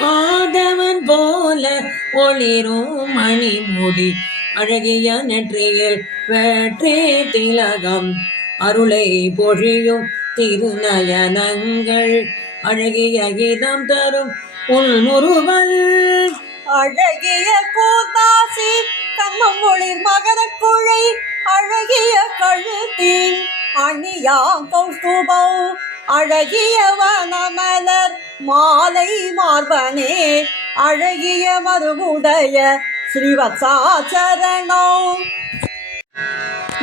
ஆதவன் போல ஒளிரும் மணிமுடி அழகிய நெற்றியில் வெற்றி திலகம். அருளை பொழியும் திருநயனங்கள் அழகிய கீதம் தரும் உள்முருவல் அழகிய கூத்தாசி கண்ணம் ஒளிர் மகர குழை அழகிய கழுத்தின் அணியா கௌஸ்துபம். அழகிய வனமலர் மாலை மார்பனே அழகிய மறுவுடைய ஸ்ரீவத்சாச்சரணம்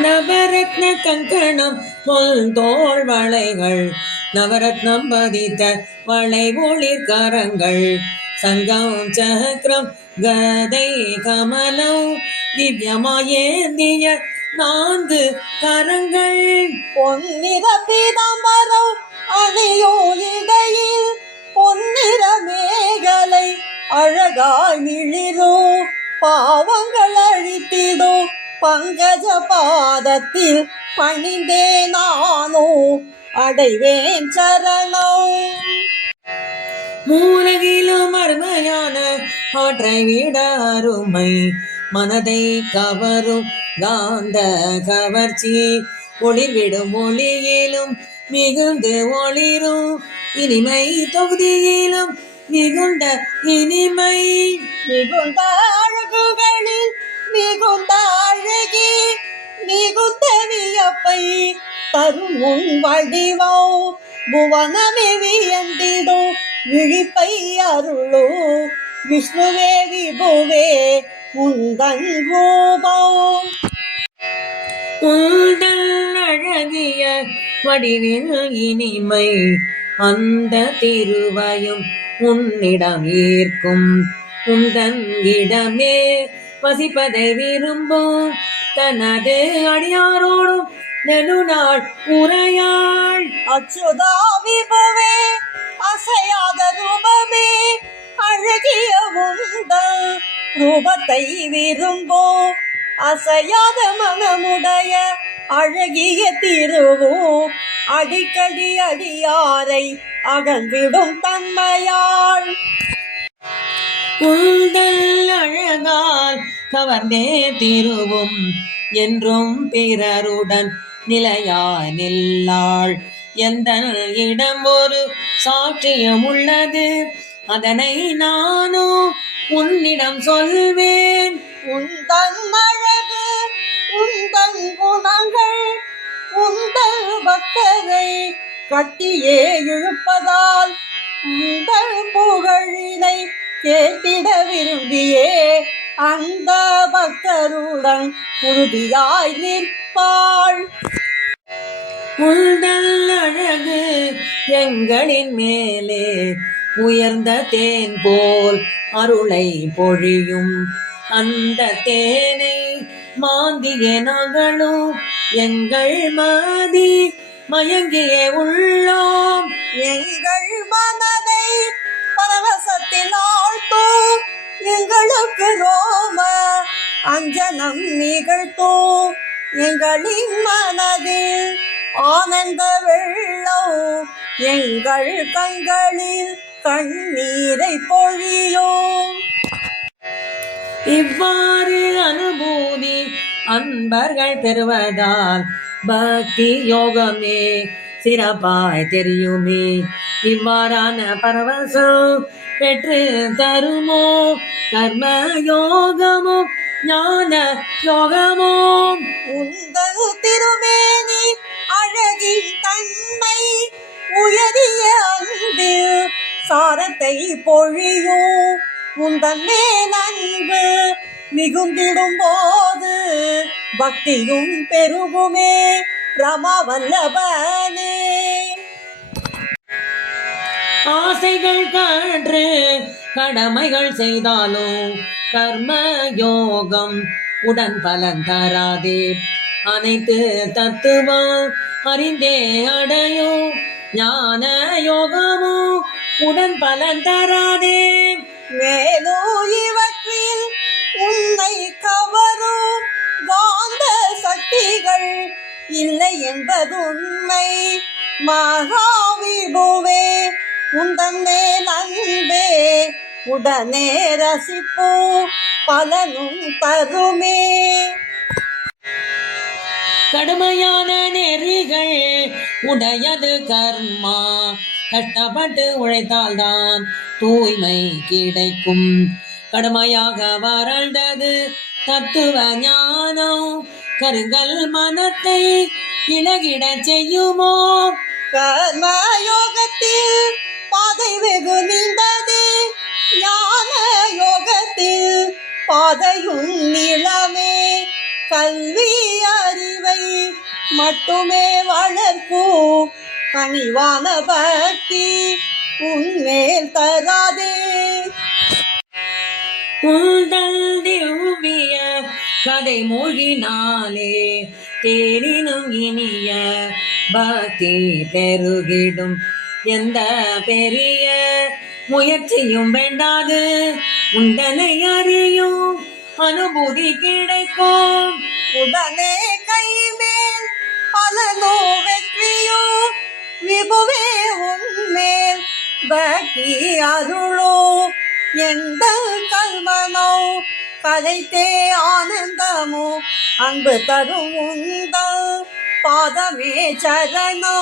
நவரத்ன கங்கணம் பொல் தோள் வளைகள் நவரத்னம் பதித்த வளை ஒளிர் கரங்கள் சங்கம் சக்கரம் கதை கமலம் திவ்யமாயேந்திய நான்கு கரங்கள். பொன்னிற பீதாம்பரம் அணியோ இடையில் பொன்னிற மேகலை அழகாய் மிளிரும் பாவங்கள் அழித்திடோ பங்கஜ பாதத்தில் பணிந்தே நானோ அடைவேன் சரணோ. மூலகிலும் அருமையான ஆற்றை விட அருமை மனதை கவரும் காந்த கவர்ச்சி ஒளிவிடும் ஒளியிலும் மிகுந்து ஒளிரும் இனிமை தொகுதியிலும் மிகுந்த இனிமை. மிகுந்த அழகுகளில் மிகுந்த அழகி மிகுந்த வியப்பை தரும் உன் வடிவம் புவனமே வியந்திடும் விழிப்பை அருளோ. விஷ்ணுவே விபுவே உந்தன் ரூபம் உந்தல் அழகிய வடிவில் இனிமை அந்த திருவயம் உன்னிடம் ஈர்க்கும் உந்தங்கிடமே வசிப்பதை விரும்பும். தனது அடியாரோடும் நெடுநாள் உரையாள். அச்சுதா விபுவே அசையாத ரூபமே அழகிய உந்தன் ரூபத்தை விரும்போ அசையாத மனமுடைய அழகிய திருவும் அடிக்கடி அடியாரை அகன்றிடும் தன்மையாள் உந்தல் அழகால் கவர்ந்தே திருவும் என்றும் பிறருடன் நிலையா நில்லாள். எந்த இடம் ஒரு சாட்சியம் உள்ளது? அதனை நானோ உன்னிடம் சொல்வேன். உன் தன்மை உந்தன் கட்டியே இழுப்பதால் உங்கள் புகழினை கேட்டிட விரும்பியே. அந்த பக்தருடன் உறுதியாய் நிற்பாள். உந்தல் அழகு எங்களின் மேலே உயர்ந்த தேன் போல் அருளை பொழியும். அந்த தேனை மாந்திய நாங்களும் எங்கள் மாதி மயங்கிய உள்ளோம். எங்கள் மனதை பரவசத்தில் ஆழ்த்தோம் எங்களுக்கு ரோம அஞ்சனம் நிகழ்த்தோம். எங்களின் மனதில் ஆனந்த வெள்ளம். எங்கள் கண்களில் கண்ணீரை பொழியும். இவ்வாறு அனுபூதி அன்பர்கள் பெறுவதால் பக்தி யோகமே சிறப்பாய் தெரியுமே. இவ்வாறான பரவசம் பெற்று தருமோ? கர்ம யோகமோ? ஞான யோகமோ? உங்கள் திருமேனி அழகின் தன்மை உயரிய அன்பு சாரத்தை பொழியும். உந்தன் மேல் அன்பு மிகுந்திடும் போது பக்தியும் பெருகுமே பிரமவல்லபனே ஆசைகள் கற்று கடமைகள் செய்தாலும் கர்ம யோகம் உடன் பலன் தராதே. அனைத்து தத்துவம் அறிந்தே அடையும் ஞான யோகமோ உடன் பலன் தராதே. மேலும் இல்லை என்பது உண்மை. மகாவிபுவே உந்தன்னே நண்பே உடனே ரசிப்போ பலனும் தருமே. கடுமையான நெறிகள் உடையது கர்மா. கஷ்டப்பட்டு உழைத்தால்தான் தூய்மை கிடைக்கும். கடுமையாக வறண்டது தத்துவ ஞானம். கருங்கல் மனத்தை இழகிடச் செய்யுமோ? கர்ம யோகத்தில் பாதை வெகு நீண்டது. ஞான யோகத்தில் பாதையும் நீளமே. கல்வி அறிவை மட்டுமே வளர்க்கும் கனிவான பக்தி உன்மேல் தராதே. திவ்ய கதை மொழினாலே தேனினும் இனிய பக்தி பெருகிடும். எந்த பெரிய முயற்சியும் வேண்டாது உண்டனை அறியும் அனுபூதி கிடைக்கும். உடனே கைமேல் பலனோ வெற்றியோ விபுவே உன்மேல் பக்தி அருளோ. எந்த கல்மனோ கதைத்தே ஆனந்தமோ? அன்பு தரும் உந்தல் பாதமே சரணோ